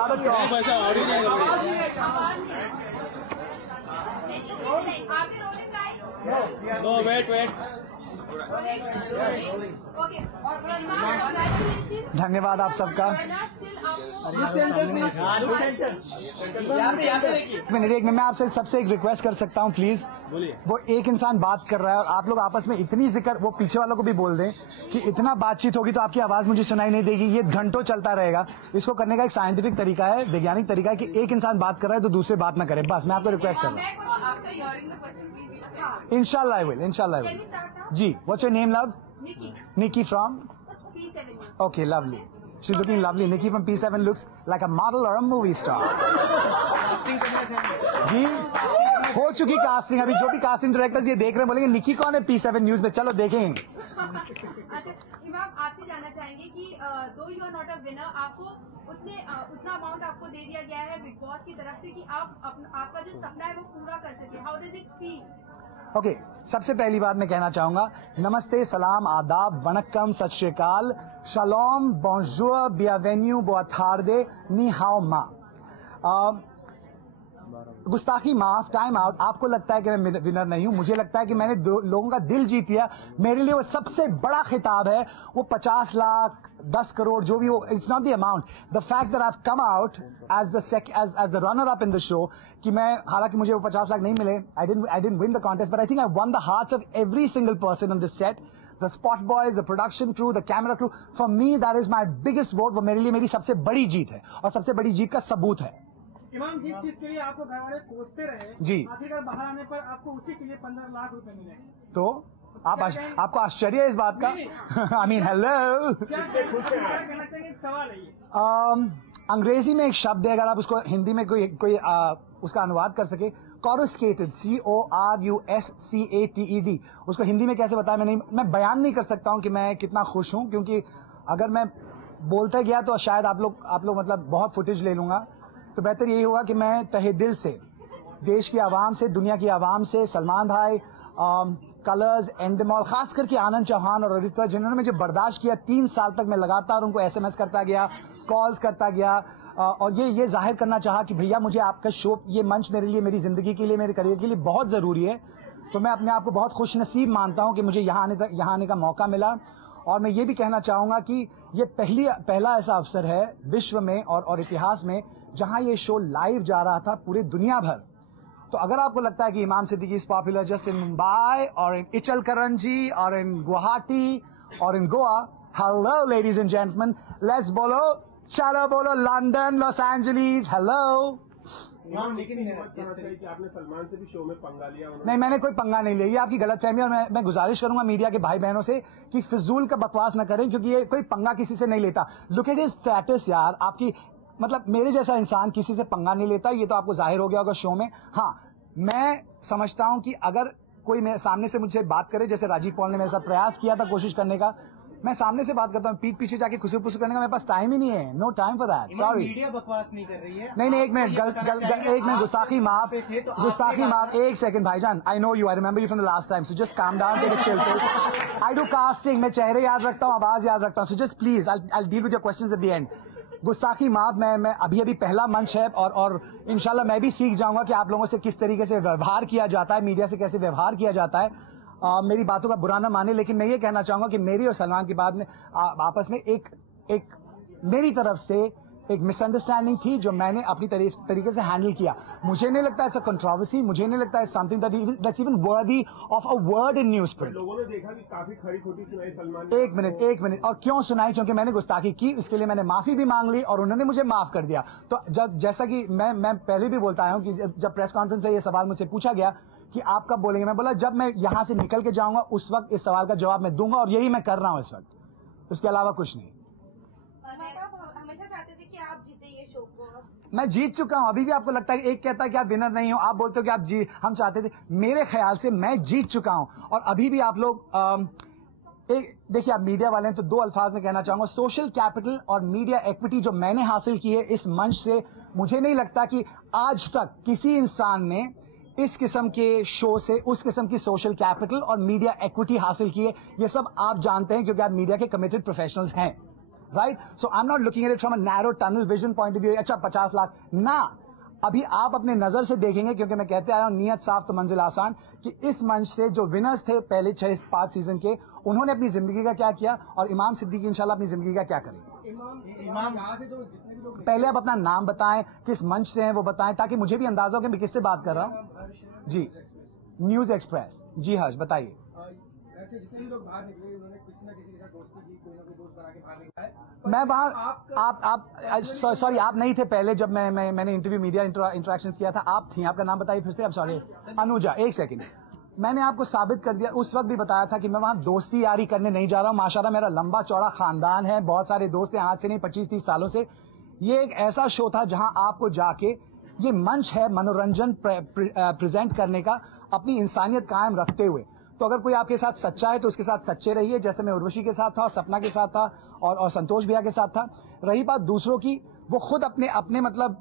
rather No, wait. धन्यवाद आप सबका। एक मिनट, मैं आपसे सबसे एक रिक्वेस्ट कर सकता हूँ प्लीज। बोलिए। वो एक इंसान बात कर रहा है और आप लोग आपस में इतनी जिक्र, वो पीछे वालों को भी बोल दें कि इतना बातचीत होगी तो आपकी आवाज मुझे सुनाई नहीं देगी। ये घंटों चलता रहेगा। इसको करने का एक साइंटिफिक तरीका है, वैज्ञानिक तरीका है कि एक इंसान बात कर रहा है तो दूसरे बात ना करे। बस मैं आपको रिक्वेस्ट कर रहा हूँ। इंशाल्लाह आई विल। जी, what's your name love? Nikki from P7. Okay, lovely. She's looking lovely. Nikki from P7 looks like a model or a movie star. जी, हो चुकी कास्टिंग। अभी जो भी कास्टिंग डायरेक्टर्स ये देख रहे हैं बोलेंगे निकी कौन है P7 न्यूज में। चलो देखें। अच्छा इमाम, आपसे जानना चाहेंगे कि though you are not a winner, आपको उतना अमाउंट आपको दे दिया गया है बिग बॉस की तरफ से कि आप आपका जो सपना है वो पूरा कर सके। How does it feel? Okay, सबसे पहली बात मैं कहना चाहूंगा, नमस्ते, सलाम, आदाब, वनक्कम, सत श्री अकाल, शलोम, बोंजूर, बियावेन्यू, बोआथार्दे, नी हाओ मा। गुस्ताखी माफ, टाइम आउट। आपको लगता है कि मैं विनर नहीं हूं, मुझे लगता है कि मैंने लोगों का दिल जीत लिया। मेरे लिए वो सबसे बड़ा खिताब है। वो 50 लाख, 10 करोड़, जो भी हो, it's not the amount. The fact that I have come out as the runner up in the show, कि मैं, हालांकि मुझे वो 50 लाख नहीं मिले, I didn't win the contest, but I think I won the hearts of every single person on this set, the spot boys, the production crew, the camera crew. For me that is my biggest vote. वो मेरे लिए मेरी सबसे बड़ी जीत है और सबसे बड़ी जीत का सबूत है। इमाम, जिस चीज के लिए आपको घर वाले कोसते रहे जी, आखिरकार बाहर आने पर आपको उसी के लिए 15 लाख रुपए मिले, तो आपको आश्चर्य है इस बात का? I mean hello. क्या कहना चाहिए? एक सवाल है ये। अंग्रेजी में एक शब्द है, अगर आप उसको हिंदी में कोई उसका अनुवाद कर सके, कॉरुस्केटेड, CORUSCATED। उसको हिंदी में कैसे बताया मैं बयान नहीं कर सकता हूं कि मैं कितना खुश हूं, क्योंकि अगर मैं बोलते गया तो शायद आप लोग मतलब बहुत फुटेज ले लूंगा। तो बेहतर यही होगा कि मैं तहे दिल से देश की आवाम से, दुनिया की आवाम से, सलमान भाई, कलर्स, एंडमॉल, खास करके आनंद चौहान और ऋतुराज, जिन्होंने मुझे बर्दाश्त किया 3 साल तक, मैं लगातार उनको SMS करता गया, कॉल्स करता गया, और ये जाहिर करना चाहा कि भैया मुझे आपका शो, ये मंच मेरे लिए, मेरी जिंदगी के लिए, मेरे करियर के लिए बहुत जरूरी है। तो मैं अपने आप को बहुत खुशनसीब मानता हूं कि मुझे यहाँ आने का मौका मिला। और मैं ये भी कहना चाहूंगा कि ये पहला ऐसा अवसर है विश्व में और इतिहास में जहां ये शो लाइव जा रहा था पूरे दुनिया भर। तो अगर आपको लगता है कि Imam Siddiqui is popular just in Mumbai और इन इचल करंजी और इन गुवाहाटी और in Goa, hello ladies and gentleman, let's बोलो, चलो बोलो लंदन, लॉस एंजलिस, हेलो। लेकिन आपने सलमान से भी शो में पंगा लिया? नहीं, मैंने कोई पंगा नहीं लिया, ये आपकी गलतफहमी। और मैं गुजारिश करूंगा मीडिया के भाई बहनों से कि फिजूल का बकवास न करें, क्योंकि ये कोई पंगा किसी से नहीं लेता। लुक एट हिज स्टेटस यार, आपकी मतलब मेरे जैसा इंसान किसी से पंगा नहीं लेता, ये तो आपको जाहिर हो गया होगा शो में। हाँ, मैं समझता हूं कि अगर कोई मेरे सामने से मुझसे बात करे, जैसे राजीव पॉल ने मेरे साथ प्रयास किया था कोशिश करने का, मैं सामने से बात करता हूँ, पीठ पीछे जाके खुशी पुसी करने का मेरे पास टाइम ही नहीं है। No time for that, sorry. Media बकवास नहीं कर रही है। नहीं, एक मिनट, एक मिनट, गुस्ताखी माफ, एक सेकंड भाईजान। I know you, I remember you from the last time, so just calm down, take a chill pill. I do casting, मैं चेहरे याद रखता हूँ, आवाज याद रखता हूँ, so just please I deal with your questions at the end. गुस्ताखी माफ, मैं अभी पहला मंच है और इंशाल्लाह मैं भी सीख जाऊंगा कि आप लोगों से किस तरीके से व्यवहार किया जाता है, मीडिया से कैसे व्यवहार किया जाता है। मेरी बातों का बुरा ना माने, लेकिन मैं ये कहना चाहूंगा कि मेरी और सलमान की बात में आपस में एक मेरी तरफ से एक मिसअंडरस्टैंडिंग थी, जो मैंने अपनी तरीके से हैंडल किया। मुझे नहीं लगता इट्स अ कंट्रोवर्सी, मुझे नहीं लगता it's something that's even worthy of a word in news print. लोगों ने देखा कि काफी खरी खोटी सुनाई सलमान। एक मिनट, और क्यों सुनाई? क्योंकि मैंने गुस्ताखी की, इसके लिए मैंने माफी भी मांग ली और उन्होंने मुझे माफ कर दिया। तो जैसा कि मैं पहले भी बोलता आया हूं कि जब प्रेस कॉन्फ्रेंस में ये सवाल मुझसे पूछा गया कि आप कब बोलेंगे, मैं बोला जब मैं यहां से निकल के जाऊंगा उस वक्त इस सवाल का जवाब मैं दूंगा, और यही मैं कर रहा हूं इस वक्त, उसके अलावा कुछ नहीं। हमेशा चाहते थे कि आप जीते ये शो को। मैं जीत चुका हूं। अभी भी आपको लगता है, एक कहता है कि आप विनर नहीं हो, आप बोलते हो कि आप हम चाहते थे। मेरे ख्याल से मैं जीत चुका हूं, और अभी भी आप लोग देखिए, आप मीडिया वाले हैं तो 2 अल्फाज में कहना चाहूंगा, सोशल कैपिटल और मीडिया इक्विटी जो मैंने हासिल की है इस मंच से, मुझे नहीं लगता कि आज तक किसी इंसान ने इस किस्म के शो से उस किस्म की सोशल कैपिटल और मीडिया इक्विटी हासिल की है। ये सब आप जानते हैं क्योंकि आप मीडिया के कमिटेड प्रोफेशनल्स हैं। Right? So I am not looking at it from a narrow tunnel vision point of view, अच्छा 50 लाख ना। अभी आप अपने नजर से देखेंगे, क्योंकि मैं कहते आया हूं नियत साफ तो मंजिल आसान, कि इस मंच से जो विनर्स थे पहले 6-5 सीजन के, उन्होंने अपनी जिंदगी का क्या किया और इमाम सिद्दीकी इंशाल्लाह अपनी जिंदगी का क्या करेंगे। इमाम यहाँ से जो जितने भी लोग पहले आप अपना नाम बताएं, किस मंच से हैं वो बताएं, ताकि मुझे भी अंदाजा हो कि मैं किससे बात कर रहा हूं। जी, न्यूज एक्सप्रेस। जी हर्ष, बताइए। ऐसे जितने भी लोग बाहर निकले, उन्होंने किसी न किसी के साथ दोस्ती की, कोई ना कोई दोस्त बना के बाहर निकला है। मैं वहां सॉरी आप नहीं थे पहले जब मैंने इंटरव्यू मीडिया इंटरेक्शंस किया था, आप थी। आपका नाम बताइए फिर से। अब सॉरी अनुजा, एक सेकंड। मैंने आपको साबित कर दिया, उस वक्त भी बताया था कि मैं वहां दोस्ती यारी करने नहीं जा रहा हूं। माशाल्लाह मेरा लंबा चौड़ा खानदान है, बहुत सारे दोस्त हैं, आज से नहीं 25-30 सालों से। ये एक ऐसा शो था जहां आपको जाके, ये मंच है मनोरंजन प्रेजेंट करने का, अपनी इंसानियत कायम रखते हुए। तो अगर कोई आपके साथ सच्चा है तो उसके साथ सच्चे रहिए, जैसे मैं उर्वशी के साथ था और सपना के साथ था और संतोष भैया के साथ था। रही बात दूसरों की, वो खुद अपने मतलब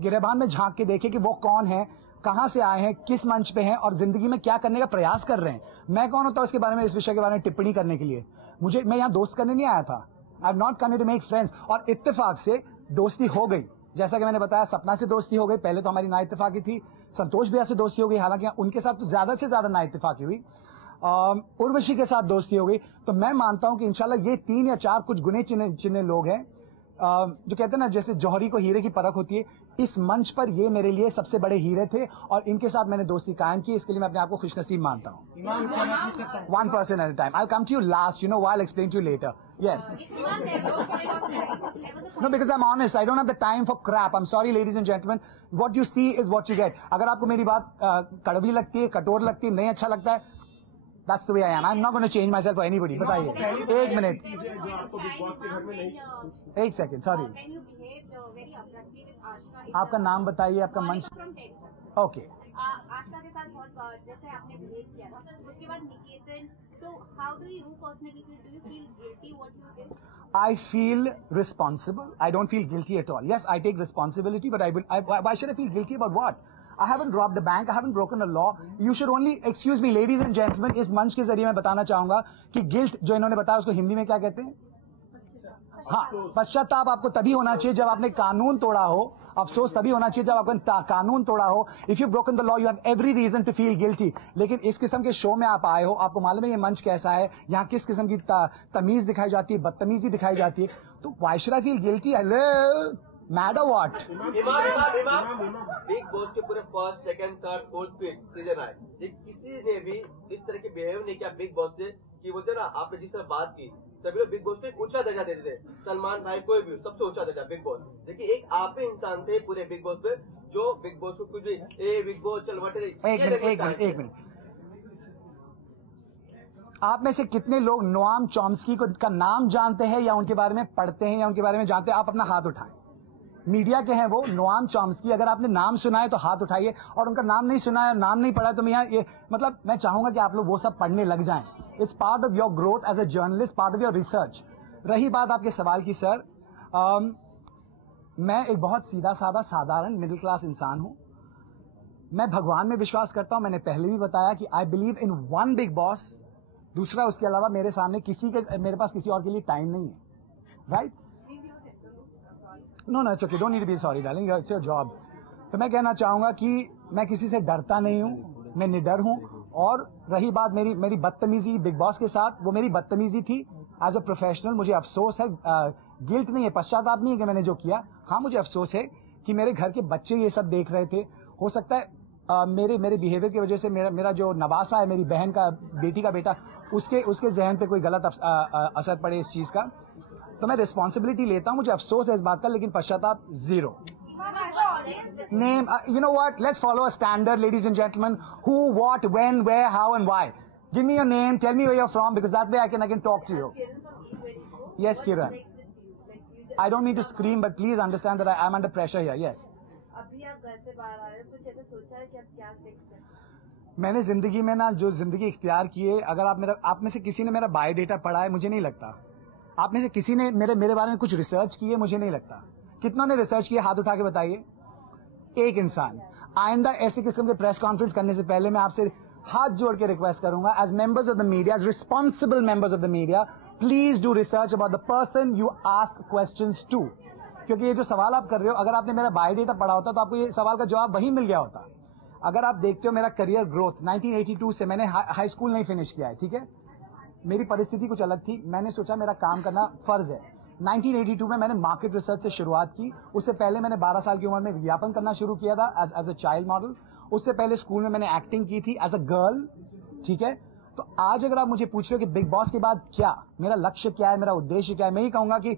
गिरेबान में झांक के देखे कि वो कौन है, कहां से आए हैं, किस मंच पे हैं और जिंदगी में क्या करने का प्रयास कर रहे हैं। मैं कौन होता हूं इसके बारे में, इस विषय के बारे में टिप्पणी करने के लिए? मैं यहाँ दोस्त करने नहीं आया था। I am not coming to make friends. और इत्तेफाक से दोस्ती हो गई, जैसा कि मैंने बताया, सपना से दोस्ती हो गई, पहले तो हमारी ना इत्तेफाकी थी। संतोष भैया से दोस्ती हो गई, हालांकि उनके साथ तो ज्यादा से ज्यादा ना इत्तेफाकी हुई। उर्वशी के साथ दोस्ती हो गई। तो मैं मानता हूं कि इंशाल्लाह ये 3 या 4 कुछ गुने चिन्हे लोग हैं, जो कहते हैं ना जैसे जौहरी को हीरे की परख होती है, इस मंच पर ये मेरे लिए सबसे बड़े हीरे थे और इनके साथ मैंने दोस्ती कायम की। इसके लिए मैं अपने आप को खुशनसीब मानता हूँ। One person at a time. I'll come to you last. You know why? I'll explain to you later. Yes. No, because I'm honest. I don't have the time for crap. I'm sorry, ladies and gentlemen. What you see is what you get. अगर आपको मेरी बात कड़वी लगती है, कठोर लगती है, नहीं अच्छा लगता है, that's the way I am. I'm not going to change myself for anybody. बताइए, एक मिनट, एक सेकंड, सॉरी। आपका नाम बताइए, आपका मंच। ओके। आशा के साथ बहुत जैसे आपने बिहेव किया था, उसके बाद निकेतन, so how do you personally feel? Do you feel guilty what you did? I feel responsible. I don't feel guilty at all. Yes, I take responsibility, but why should I feel guilty about what? I haven't robbed a bank. I haven't broken a law. You should only, excuse me, ladies and gentlemen, इस मंच के जरिए मैं बताना चाहूंगा कि guilt जो इन्होंने बताया उसको हिंदी में क्या कहते हैं? हाँ, पश्चाताप आपको तभी होना चाहिए जब आपने कानून तोड़ा हो। अफसोस तभी होना चाहिए जब आपने कानून तोड़ा हो। If you broken the law you have every reason to feel guilty. लेकिन इस किस्म के शो में आप आए हो, आपको मालूम है ये मंच कैसा है, यहाँ किस किस्म की तमीज दिखाई जाती है, बदतमीजी दिखाई जाती है, तो why should I feel guilty? Hello, mad और व्हाट? इमाम बिग बॉस के पूरे first, second, third, fourth season आए, किसी ने भी इस तरह के बिहेव नहीं किया बिग बॉस से कि बोलते ना, आपने जिस तरह बात की, सभी लोग बिग बॉस को एक ऊंचा दर्जा देते थे। सलमान भाई, कोई भी, सबसे ऊंचा दर्जा बिग बॉस। देखिए, एक आप ही इंसान थे पूरे बिग बॉस पे जो बिग बॉस को कुछ भी बिग बॉस चल बटे। एक मिनट, आप में से कितने लोग नोआम चॉम्स्की का नाम जानते हैं या उनके बारे में पढ़ते हैं या उनके बारे में जानते हैं? आप अपना हाथ उठाएं। मीडिया के हैं वो, नोआम चॉम्स्की। अगर आपने नाम सुना है तो हाथ उठाइए, और उनका नाम नहीं सुना है, नाम नहीं पढ़ा है, तो मैं ये मतलब मैं चाहूंगा कि आप लोग वो सब पढ़ने लग जाएं। It's part of your growth as a journalist, part of your research. रही बात आपके सवाल की, सर, मैं एक बहुत सीधा साधा साधारण मिडिल क्लास इंसान हूं। मैं भगवान में विश्वास करता हूं। मैंने पहले भी बताया कि I believe in one big boss. दूसरा, उसके अलावा मेरे सामने मेरे पास किसी और के लिए टाइम नहीं है, right? No, it's okay, don't need to be sorry darling, it's your job. तो मैं कहना चाहूंगा कि मैं किसी से डरता नहीं हूं, मैं निडर हूं। और रही बात मेरी बदतमीजी बिग बॉस के साथ, वो मेरी बदतमीजी थी एज अ प्रोफेशनल। मुझे अफसोस है, गिल्ट नहीं है, पश्चाताप नहीं है कि मैंने जो किया। हाँ, मुझे अफसोस है कि मेरे घर के बच्चे ये सब देख रहे थे। हो सकता है मेरे बिहेवियर की वजह से मेरा जो नवासा है, मेरी बहन का, बेटी का बेटा, उसके जहन पे कोई गलत असर पड़े इस चीज का। तो मैं रिस्पॉन्सिबिलिटी लेता हूं, मुझे अफसोस है इस बात का, लेकिन पश्चाताप zero. Name, you know what? Let's follow a standard, ladies and gentlemen. Who, what, when, where, how, and why. Give me your name. Tell me where you're from, because that way I can talk to you. Yes, Kiran. I don't mean to scream, but please understand that I'm under pressure here. Yes. अभी आप घर से बाहर आए हो, कुछ ऐसा सोचा है कि आप क्या देखते हैं? मैंने जिंदगी में ना जो जिंदगी इख्तियार की है, अगर आप में से किसी ने मेरा बायोडेटा पढ़ा है, मुझे नहीं लगता। आप में से किसी ने मेरे बारे में कुछ रिसर्च की है, मुझे नहीं लगता। कितनों ने रिसर्च किया? हाथ उठा के बताइए। एक इंसान। आइंदा ऐसे किस्म के प्रेस कॉन्फ्रेंस करने से पहले मैं आपसे हाथ जोड़ के रिक्वेस्ट करूंगा, as members of the media, as responsible members of the media, please do research about the person you ask questions to, क्योंकि ये जो सवाल आप कर रहे हो, अगर आपने मेरा बायोडेटा पढ़ा होता तो आपको ये सवाल का जवाब वहीं मिल गया होता। अगर आप देखते हो मेरा करियर ग्रोथ 1982 से, मैंने हाई स्कूल नहीं फिनिश किया है, ठीक है। मेरी परिस्थिति कुछ अलग थी, मैंने सोचा मेरा काम करना फर्ज है। 1982 में मैंने मार्केट रिसर्च से शुरुआत की। उससे पहले मैंने 12 साल की उम्र में विज्ञापन करना शुरू किया था एज अ चाइल्ड मॉडल। उससे पहले स्कूल में मैंने एक्टिंग की थी एज अ गर्ल, ठीक है। तो आज अगर आप मुझे पूछ रहे हो कि बिग बॉस के बाद क्या, मेरा लक्ष्य क्या है, मेरा उद्देश्य क्या है, मैं ही कहूंगा कि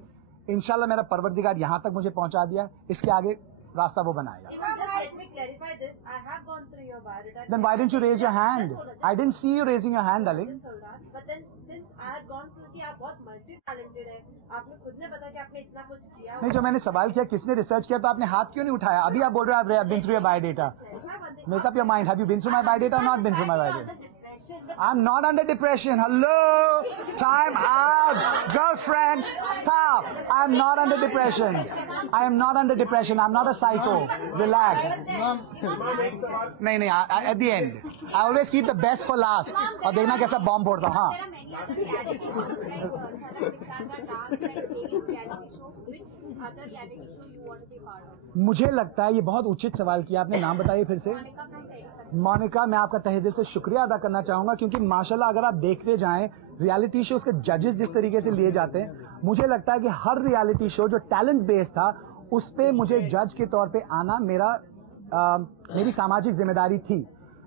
इंशाल्लाह मेरा परवरदिगार यहां तक मुझे पहुंचा दिया, इसके आगे रास्ता वो बनाएगा। Then why didn't you raise your hand? I didn't see you raising your hand, darling. But then since I had gone through कि आप बहुत मल्टी टैलेंटेड है, आपने खुद ने पता कि आपने इतना कुछ किया। नहीं, जो मैंने सवाल किया किसने रिसर्च किया, तो आपने हाथ क्यों नहीं उठाया? अभी आप बोल रहे हो I've been through your biodata. Make up your mind. Have you been through my biodata or not been through my biodata? I'm not under depression. Hello, time out, girlfriend. Stop. I'm not under depression. I am not under depression. I'm not a psycho. Relax. नहीं, at the end, I always keep the best for last. और देखना कैसा bomb फोड़ता हूँ। हाँ। मुझे लगता है ये बहुत उचित सवाल किया आपने। नाम बताइए फिर से। मोनिका, मैं आपका तहे दिल से शुक्रिया अदा करना चाहूंगा, क्योंकि माशाल्लाह अगर आप देखते जाएं रियलिटी शोज के जजेस जिस तरीके से लिए जाते हैं, मुझे लगता है कि हर रियलिटी शो जो टैलेंट बेस्ड था उस पे मुझे जज के तौर पे आना मेरी सामाजिक जिम्मेदारी थी।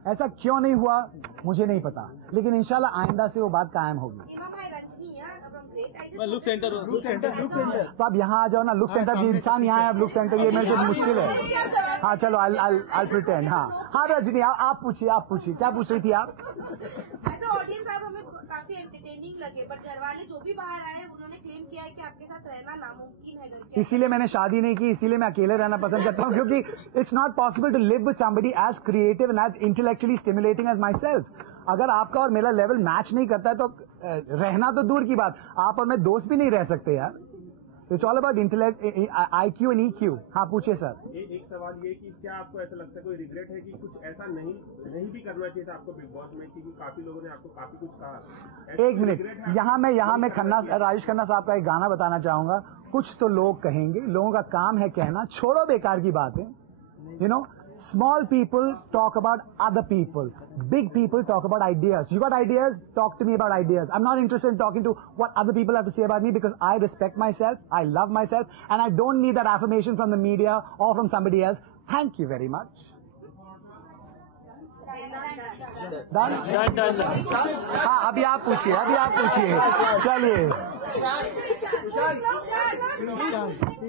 ऐसा क्यों नहीं हुआ मुझे नहीं पता, लेकिन इंशाल्लाह आइंदा से वो बात कायम होगी। लुक सेंटर तो आप यहाँ आ जाओ ना, लुक सेंटर की इंसान यहाँ है, अब लुक सेंटर ये मेरे से मुश्किल है। हाँ चलो, I'll pretend। हाँ रजनी, आप पूछिए क्या पूछ रही थी आप? ऑडियंस आप हमें काफी एंटरटेनिंग लगे, बट घर वाले जो भी बाहर आए उन्होंने क्लेम किया है कि आपके साथ रहना नामुमकिन है घर के। इसीलिए मैंने शादी नहीं की, इसीलिए मैं अकेले रहना पसंद करता हूँ, क्योंकि it's not possible to live with somebody as creative and as intellectually stimulating as myself. अगर आपका और मेरा लेवल मैच नहीं करता है तो रहना तो दूर की बात, आप और मैं दोस्त भी नहीं रह सकते यार। It's all about intellect, IQ and EQ। हाँ पूछिए सर। एक सवाल ये कि क्या आपको ऐसा लगता है, कोई रिग्रेट है कि कुछ ऐसा नहीं भी करना चाहिए था आपको बिग बॉस में, क्योंकि काफी लोगों ने आपको काफी कुछ कहा। एक मिनट, यहाँ मैं राजेश खन्ना साहब का एक गाना बताना चाहूंगा। कुछ तो लोग कहेंगे, लोगों का काम है कहना, छोड़ो बेकार की बात है। You know, small people talk about other people, big people talk about ideas. You got ideas? Talk to me about ideas. I'm not interested in talking to what other people have to say about me, because I respect myself, I love myself, and I don't need that affirmation from the media or from somebody else. Thank you very much. Done? हाँ, अभी आप पूछिए। चलिए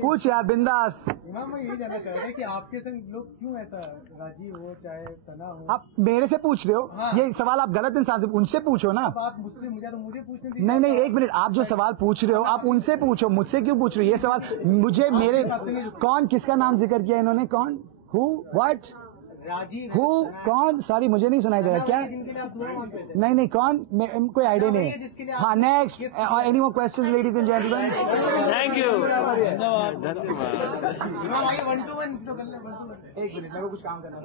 पूछिए आप बिंदास। इमाम, मैं यही जानना चाह रहा था कि आपके संग लोग क्यों ऐसा राजी हो, चाहे सना हो। आप मेरे से पूछ रहे हो? हाँ। ये सवाल आप गलत इंसान से, उनसे पूछो ना। आप मुझसे मुझे पूछने दीजिए। नहीं, एक मिनट, आप जो सवाल पूछ रहे हो आप उनसे पूछो, मुझसे क्यों पूछ रहे हो ये सवाल? मुझे मेरे कौन, किसका नाम जिक्र किया इन्होंने? कौन? हु? व्हाट? हु? कौन? सॉरी, मुझे नहीं सुनाई दे रहा। क्या? नहीं, कौन? कोई आइडिया नहीं। हाँ, next. Any more questions ladies and gentleman? Thank you. एक मिनट, मेरे को कुछ काम करना है।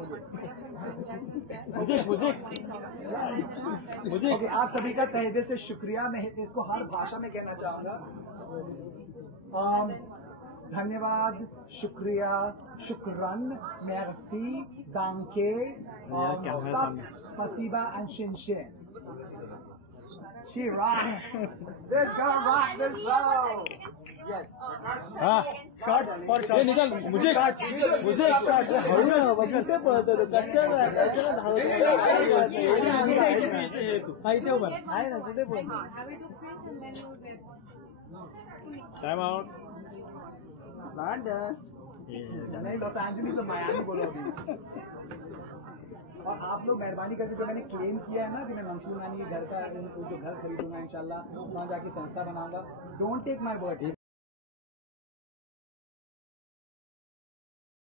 मुझे आप सभी का तहे दिल से शुक्रिया। मैं इसको हर भाषा में कहना चाहूंगा। धन्यवाद, शुक्रिया, शुक्रन, mercy, danke, spasiba and shinshin. She rocks. This girl rocks this show. Yes. हाँ, शॉर्ट्स और शॉर्ट्स। निकल, मुझे शॉर्ट्स। Time out. नहीं, लॉस एंजलिस और मायामी बोलो अभी। और आप लोग मेहरबानी करके, जो मैंने क्लेम किया है ना कि मैं मंसूर नानी के घर का जो घर खरीदूंगा इंशाल्लाह, वहाँ जाके संस्था बनाऊंगा, डोंट टेक माय वर्ड।